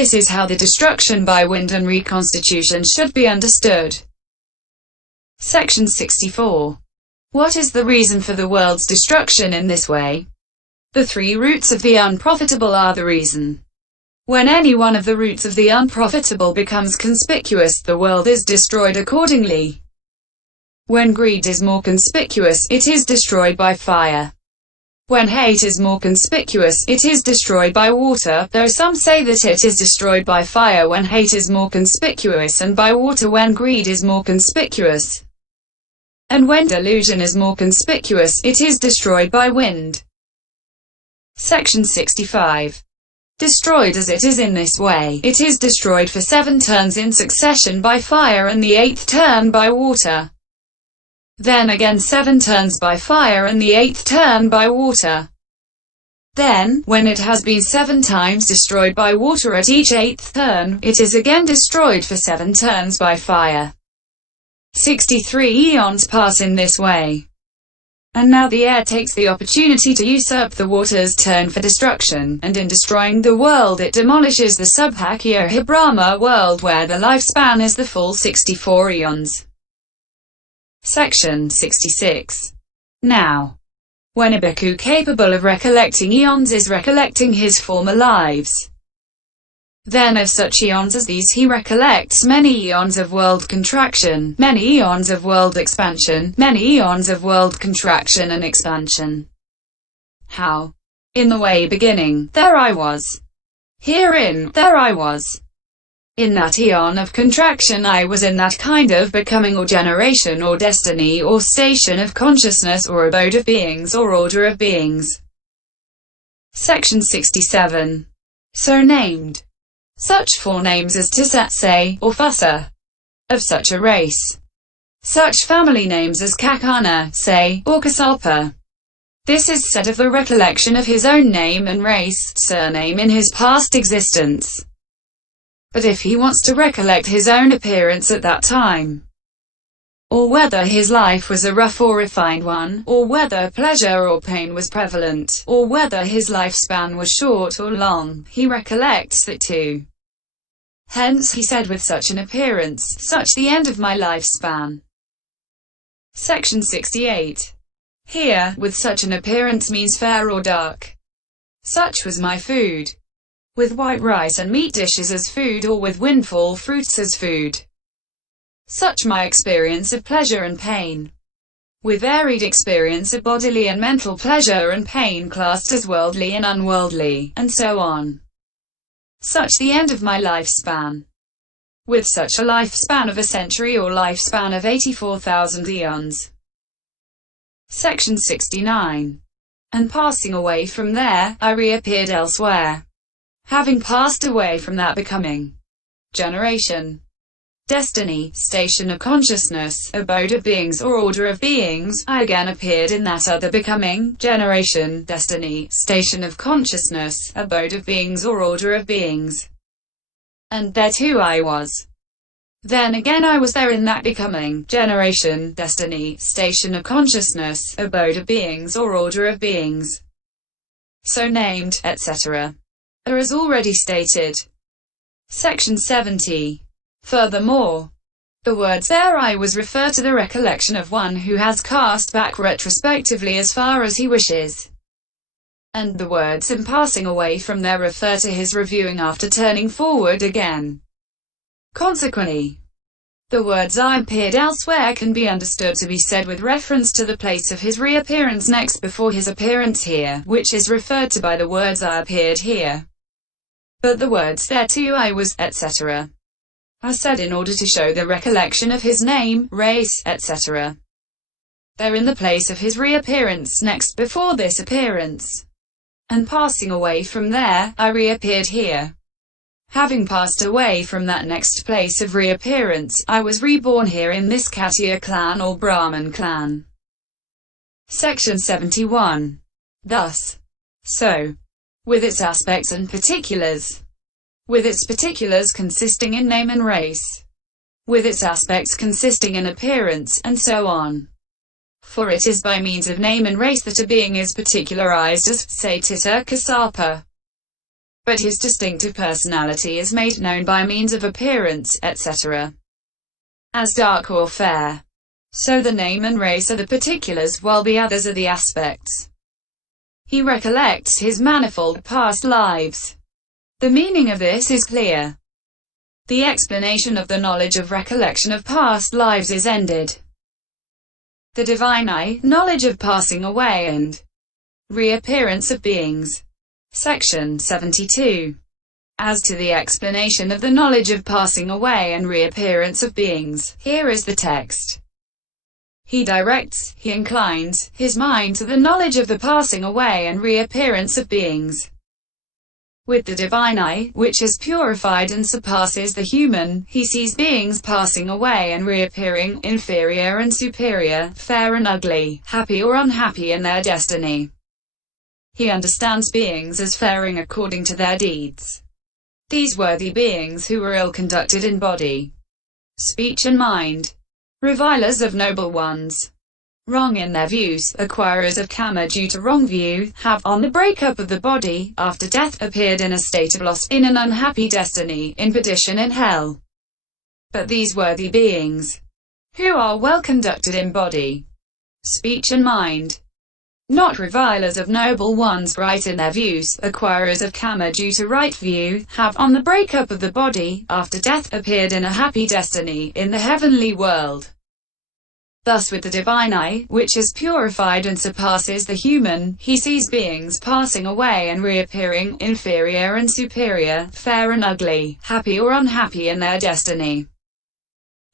This is how the destruction by wind and reconstitution should be understood. Section 64. What is the reason for the world's destruction in this way? The three roots of the unprofitable are the reason. When any one of the roots of the unprofitable becomes conspicuous, the world is destroyed accordingly. When greed is more conspicuous, it is destroyed by fire. When hate is more conspicuous, it is destroyed by water, though some say that it is destroyed by fire when hate is more conspicuous, and by water when greed is more conspicuous. And when delusion is more conspicuous, it is destroyed by wind. Section 65. Destroyed as it is in this way, it is destroyed for 7 turns in succession by fire and the 8th turn by water. Then again 7 turns by fire and the 8th turn by water. Then, when it has been 7 times destroyed by water at each 8th turn, it is again destroyed for 7 turns by fire. 63 eons pass in this way. And now the air takes the opportunity to usurp the water's turn for destruction, and in destroying the world it demolishes the Subhakioha Brahma-world where the lifespan is the full 64 eons. Section 66. Now, when a bhikkhu capable of recollecting eons is recollecting his former lives, then of such eons as these he recollects many eons of world contraction, many eons of world expansion, many eons of world contraction and expansion. How? In the way beginning, there I was. Herein, there I was. In that eon of contraction I was in that kind of becoming or generation or destiny or station of consciousness or abode of beings or order of beings. Section 67. So named. Such 4 names as Tisat say, or Fusa, of such a race. Such family names as Kakana, say, or Kasalpa. This is said of the recollection of his own name and race, surname in his past existence. But if he wants to recollect his own appearance at that time, or whether his life was a rough or refined one, or whether pleasure or pain was prevalent, or whether his lifespan was short or long, he recollects that too. Hence he said with such an appearance, such the end of my lifespan. Section 68. Here, with such an appearance means fair or dark. Such was my food. With white rice and meat dishes as food or with windfall fruits as food. Such my experience of pleasure and pain. With varied experience of bodily and mental pleasure and pain classed as worldly and unworldly, and so on. Such the end of my lifespan. With such a lifespan of a century or lifespan of 84,000 eons. Section 69. And passing away from there, I reappeared elsewhere. Having passed away from that becoming, generation, destiny, station of consciousness, abode of beings or order of beings, I again appeared in that other becoming, generation, destiny, station of consciousness, abode of beings or order of beings. And there too I was. Then again I was there in that becoming, generation, destiny, station of consciousness, abode of beings or order of beings. So named, etc. As already stated. Section 70. Furthermore, the words there I was refer to the recollection of one who has cast back retrospectively as far as he wishes. And the words in passing away from there refer to his reviewing after turning forward again. Consequently, the words I appeared elsewhere can be understood to be said with reference to the place of his reappearance next before his appearance here, which is referred to by the words I appeared here. But the words there too I was, etc. are said in order to show the recollection of his name, race, etc. They're in the place of his reappearance next before this appearance. And passing away from there, I reappeared here. Having passed away from that next place of reappearance, I was reborn here in this Kshatriya clan or Brahmin clan. Section 71. Thus. So. With its aspects and particulars. With its particulars consisting in name and race. With its aspects consisting in appearance, and so on. For it is by means of name and race that a being is particularized as, say Tita Kasapa. but his distinctive personality is made known by means of appearance, etc. as dark or fair. So the name and race are the particulars, while the others are the aspects. He recollects his manifold past lives. The meaning of this is clear. The explanation of the knowledge of recollection of past lives is ended. The divine eye, knowledge of passing away and reappearance of beings. Section 72. As to the explanation of the knowledge of passing away and reappearance of beings, here is the text. He directs, he inclines, his mind to the knowledge of the passing away and reappearance of beings. With the divine eye, which is purified and surpasses the human, he sees beings passing away and reappearing, inferior and superior, fair and ugly, happy or unhappy in their destiny. He understands beings as faring according to their deeds. These worthy beings who were ill-conducted in body, speech and mind, revilers of noble ones, wrong in their views, acquirers of karma due to wrong view, have, on the breakup of the body, after death, appeared in a state of loss, in an unhappy destiny, in perdition and hell. But these worthy beings, who are well conducted in body, speech and mind, not revilers of noble ones, right in their views, acquirers of karma due to right view, have, on the breakup of the body, after death, appeared in a happy destiny, in the heavenly world. Thus with the divine eye, which is purified and surpasses the human, he sees beings passing away and reappearing, inferior and superior, fair and ugly, happy or unhappy in their destiny.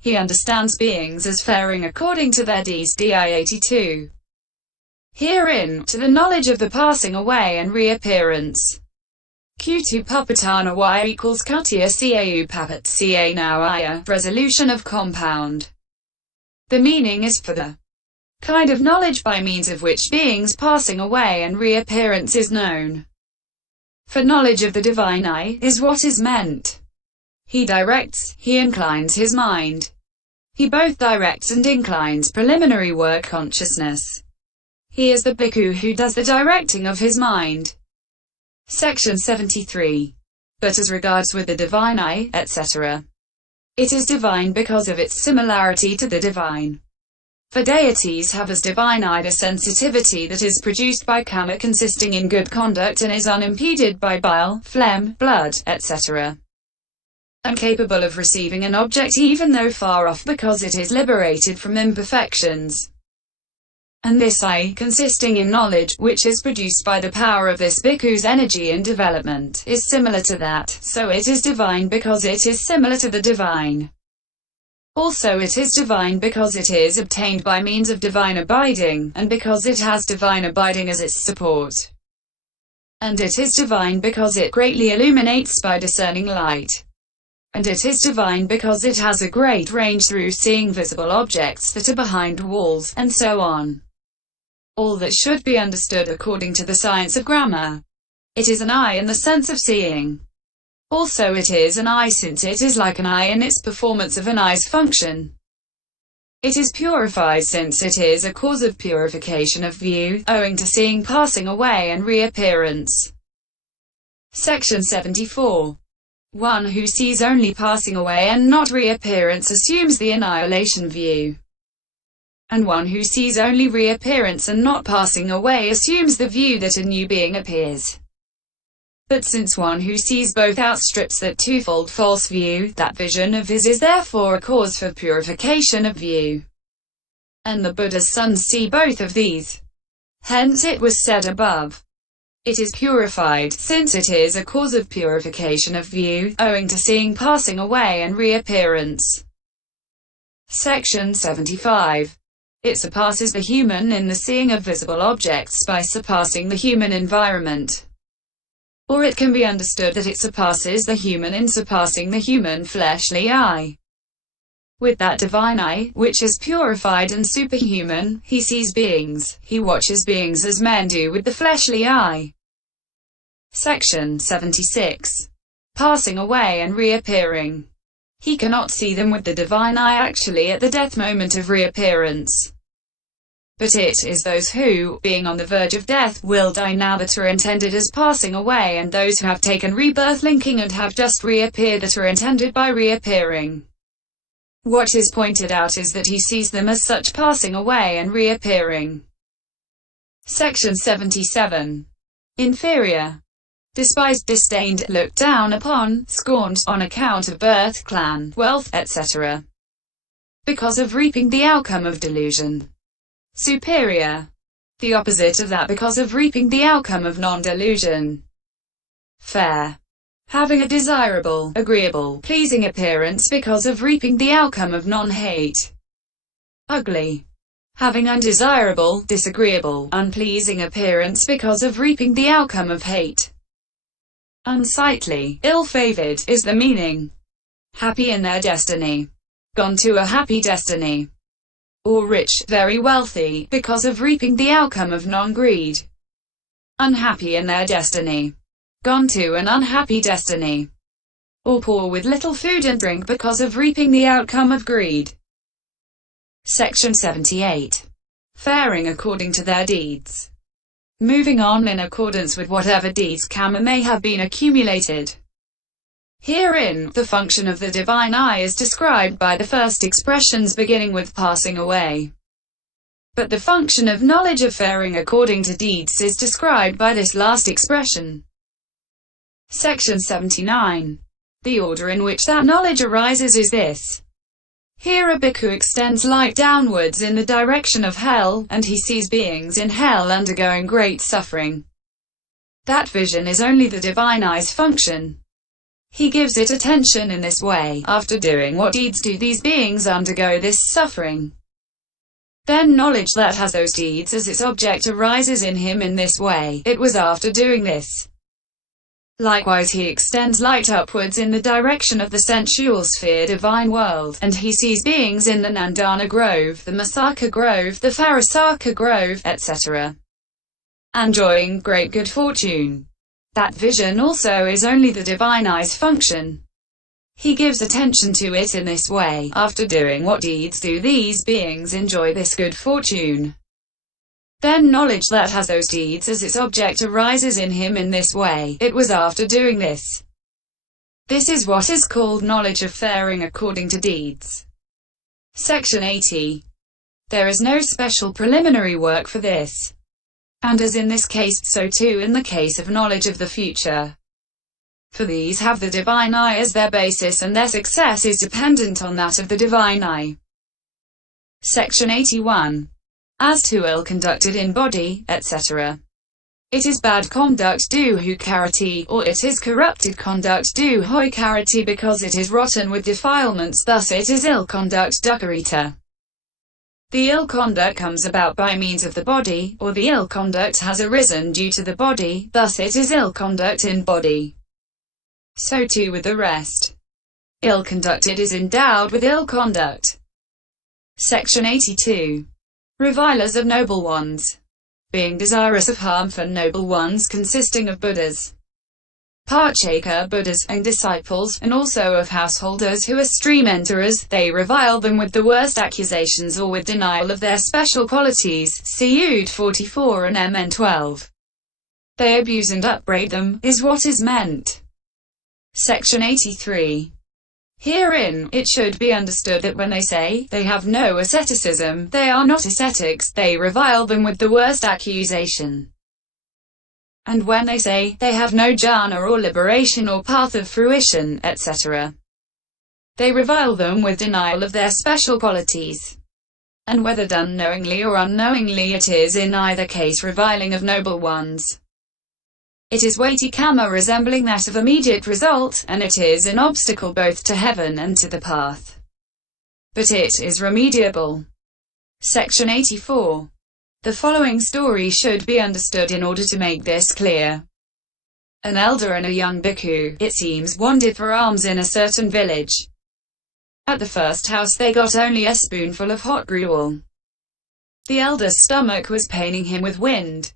He understands beings as faring according to their deeds. Di 82. Herein, to the knowledge of the passing away and reappearance. Q2 Papatana Y equals Kutya Cau Papat Ca Nawaya, resolution of compound. The meaning is for the kind of knowledge by means of which beings passing away and reappearance is known. For knowledge of the divine eye is what is meant. He directs, he inclines his mind. He both directs and inclines preliminary work consciousness. He is the bhikkhu who does the directing of his mind. Section 73. But as regards with the divine eye, etc. It is divine because of its similarity to the divine. For deities have as divine eye a sensitivity that is produced by karma consisting in good conduct and is unimpeded by bile, phlegm, blood, etc. And capable of receiving an object even though far off because it is liberated from imperfections. And this eye, consisting in knowledge, which is produced by the power of this bhikkhu's energy and development, is similar to that, so it is divine because it is similar to the divine. Also it is divine because it is obtained by means of divine abiding, and because it has divine abiding as its support. And it is divine because it greatly illuminates by discerning light. And it is divine because it has a great range through seeing visible objects that are behind walls, and so on. All that should be understood according to the science of grammar. It is an eye in the sense of seeing. Also it is an eye since it is like an eye in its performance of an eye's function. It is purified since it is a cause of purification of view, owing to seeing passing away and reappearance. Section 74. One who sees only passing away and not reappearance assumes the annihilation view. And one who sees only reappearance and not passing away assumes the view that a new being appears. But since one who sees both outstrips that twofold false view, that vision of his is therefore a cause for purification of view. And the Buddha's sons see both of these. Hence it was said above. It is purified, since it is a cause of purification of view, owing to seeing passing away and reappearance. Section 75. It surpasses the human in the seeing of visible objects by surpassing the human environment. Or it can be understood that it surpasses the human in surpassing the human fleshly eye. With that divine eye, which is purified and superhuman, he sees beings, he watches beings as men do with the fleshly eye. Section 76. Passing away and reappearing. He cannot see them with the divine eye actually at the death moment of reappearance. But it is those who, being on the verge of death, will die now that are intended as passing away, and those who have taken rebirth linking and have just reappeared that are intended by reappearing. What is pointed out is that he sees them as such passing away and reappearing. Section 77. Inferior. Despised, disdained, looked down upon, scorned, on account of birth, clan, wealth, etc. Because of reaping the outcome of delusion. Superior. The opposite of that, because of reaping the outcome of non-delusion. Fair. Having a desirable, agreeable, pleasing appearance because of reaping the outcome of non-hate. Ugly. Having undesirable, disagreeable, unpleasing appearance because of reaping the outcome of hate. Unsightly, ill-favored, is the meaning. Happy in their destiny. Gone to a happy destiny. Or rich, very wealthy, because of reaping the outcome of non-greed. Unhappy in their destiny. Gone to an unhappy destiny. Or poor with little food and drink because of reaping the outcome of greed. Section 78. Faring according to their deeds. Moving on in accordance with whatever deeds karma may have been accumulated. Herein, the function of the divine eye is described by the first expressions beginning with passing away. But the function of knowledge of faring according to deeds is described by this last expression. Section 79. The order in which that knowledge arises is this. Here a bhikkhu extends light downwards in the direction of hell, and he sees beings in hell undergoing great suffering. That vision is only the divine eye's function. He gives it attention in this way. After doing what deeds do these beings undergo this suffering? Then knowledge that has those deeds as its object arises in him in this way. It was after doing this. Likewise he extends light upwards in the direction of the sensual sphere divine world, and he sees beings in the Nandana grove, the Masaka grove, the Pharasaka grove, etc. enjoying great good fortune. That vision also is only the divine eye's function. He gives attention to it in this way. After doing what deeds do these beings enjoy this good fortune? Then knowledge that has those deeds as its object arises in him in this way. It was after doing this. This is what is called knowledge of faring according to deeds. Section 80. There is no special preliminary work for this. And as in this case, so too in the case of knowledge of the future. For these have the divine eye as their basis, and their success is dependent on that of the divine eye. Section 81. As to ill-conducted in body, etc. It is bad conduct due hukarati, or it is corrupted conduct due hoikarati, because it is rotten with defilements, thus it is ill conduct dukkharita. The ill conduct comes about by means of the body, or the ill conduct has arisen due to the body, thus it is ill conduct in body. So too with the rest. Ill-conducted is endowed with ill conduct. Section 82. Revilers of noble ones. Being desirous of harm for noble ones consisting of Buddhas, Parchaka Buddhas, and disciples, and also of householders who are stream enterers, they revile them with the worst accusations or with denial of their special qualities. See Ud 44 and Mn 12. They abuse and upbraid them, is what is meant. Section 83. Herein, it should be understood that when they say, they have no asceticism, they are not ascetics, they revile them with the worst accusation. And when they say, they have no jhana or liberation or path of fruition, etc., they revile them with denial of their special qualities. And whether done knowingly or unknowingly, it is in either case reviling of noble ones. It is weighty karma resembling that of immediate result, and it is an obstacle both to heaven and to the path. But it is remediable. Section 84. The following story should be understood in order to make this clear. An elder and a young bhikkhu, it seems, wandered for alms in a certain village. At the first house they got only a spoonful of hot gruel. The elder's stomach was paining him with wind.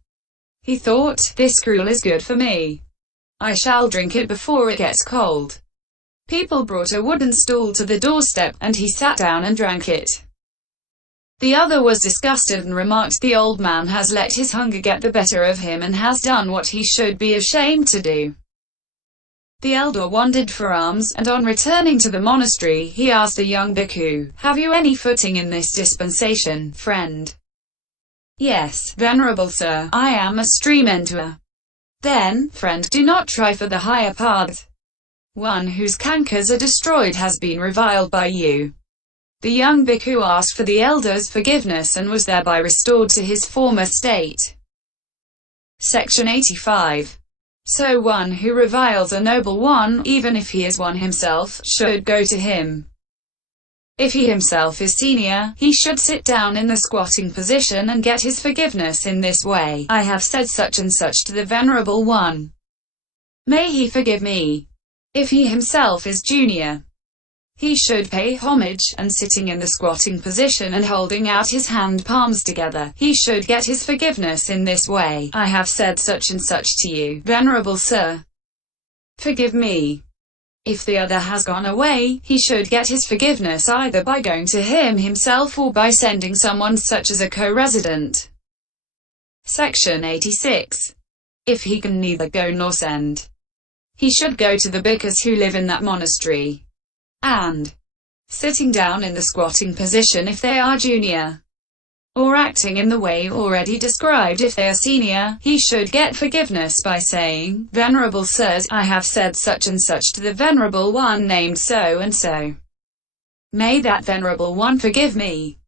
He thought, this gruel is good for me. I shall drink it before it gets cold. People brought a wooden stool to the doorstep, and he sat down and drank it. The other was disgusted and remarked, "The old man has let his hunger get the better of him and has done what he should be ashamed to do." The elder wandered for alms, and on returning to the monastery, he asked the young bhikkhu, "Have you any footing in this dispensation, friend?" "Yes, venerable sir, I am a stream enterer." "Then, friend, do not try for the higher path. One whose cankers are destroyed has been reviled by you." The young bhikkhu asked for the elder's forgiveness and was thereby restored to his former state. Section 85. So one who reviles a noble one, even if he is one himself, should go to him. If he himself is senior, he should sit down in the squatting position and get his forgiveness in this way: "I have said such and such to the Venerable One. May he forgive me." If he himself is junior, he should pay homage, and sitting in the squatting position and holding out his hand palms together, he should get his forgiveness in this way: "I have said such and such to you, Venerable Sir. Forgive me." If the other has gone away, he should get his forgiveness either by going to him himself or by sending someone such as a co-resident. Section 86. If he can neither go nor send, he should go to the bhikkhus who live in that monastery, and, sitting down in the squatting position if they are junior, or acting in the way already described if they are senior, he should get forgiveness by saying, "Venerable Sirs, I have said such and such to the Venerable One named so and so. May that Venerable One forgive me."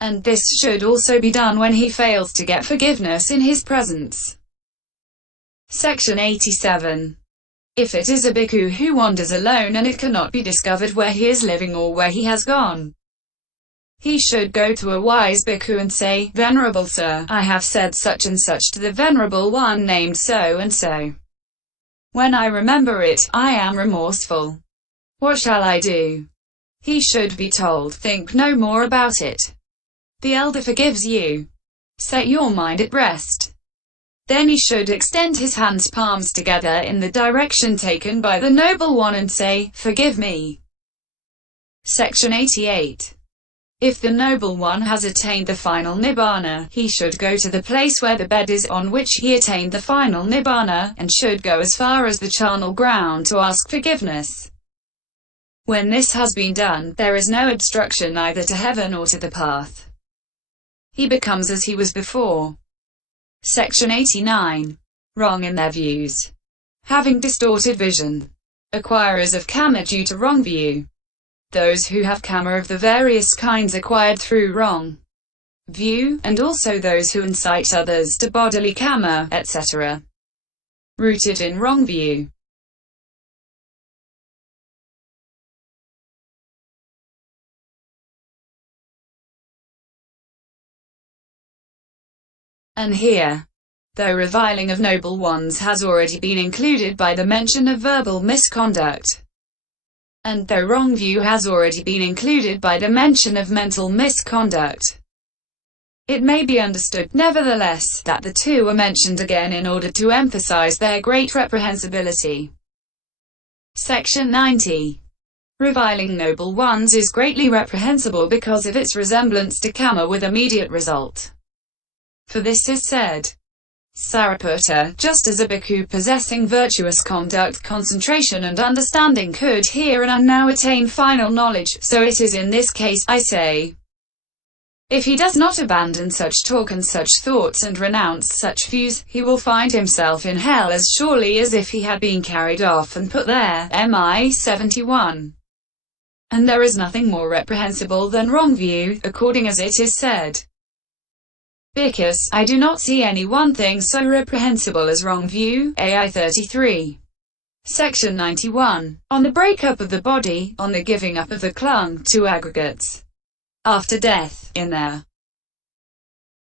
And this should also be done when he fails to get forgiveness in his presence. Section 87. If it is a bhikkhu who wanders alone and it cannot be discovered where he is living or where he has gone, he should go to a wise bhikkhu and say, "Venerable Sir, I have said such and such to the Venerable One named so and so. When I remember it, I am remorseful. What shall I do?" He should be told, "Think no more about it. The elder forgives you. Set your mind at rest." Then he should extend his hands palms together in the direction taken by the noble one and say, "Forgive me." Section 88. If the noble one has attained the final nibbana, he should go to the place where the bed is on which he attained the final nibbana, and should go as far as the charnel ground to ask forgiveness. When this has been done, there is no obstruction either to heaven or to the path. He becomes as he was before. Section 89. Wrong in their views. Having distorted vision. Acquirers of karma due to wrong view. Those who have karma of the various kinds acquired through wrong view, and also those who incite others to bodily karma, etc. Rooted in wrong view. And here, though reviling of noble ones has already been included by the mention of verbal misconduct, and though wrong view has already been included by the mention of mental misconduct, it may be understood, nevertheless, that the two are mentioned again in order to emphasize their great reprehensibility. Section 90. Reviling noble ones is greatly reprehensible because of its resemblance to karma with immediate result. For this is said, Sariputta, just as a bhikkhu possessing virtuous conduct, concentration and understanding could here and now attain final knowledge, so it is in this case, I say. If he does not abandon such talk and such thoughts and renounce such views, he will find himself in hell as surely as if he had been carried off and put there. MI 71. And there is nothing more reprehensible than wrong view, according as it is said. Bhikkhus, I do not see any one thing so reprehensible as wrong view. AI 33. Section 91. On the breakup of the body, on the giving up of the clung to aggregates after death, in their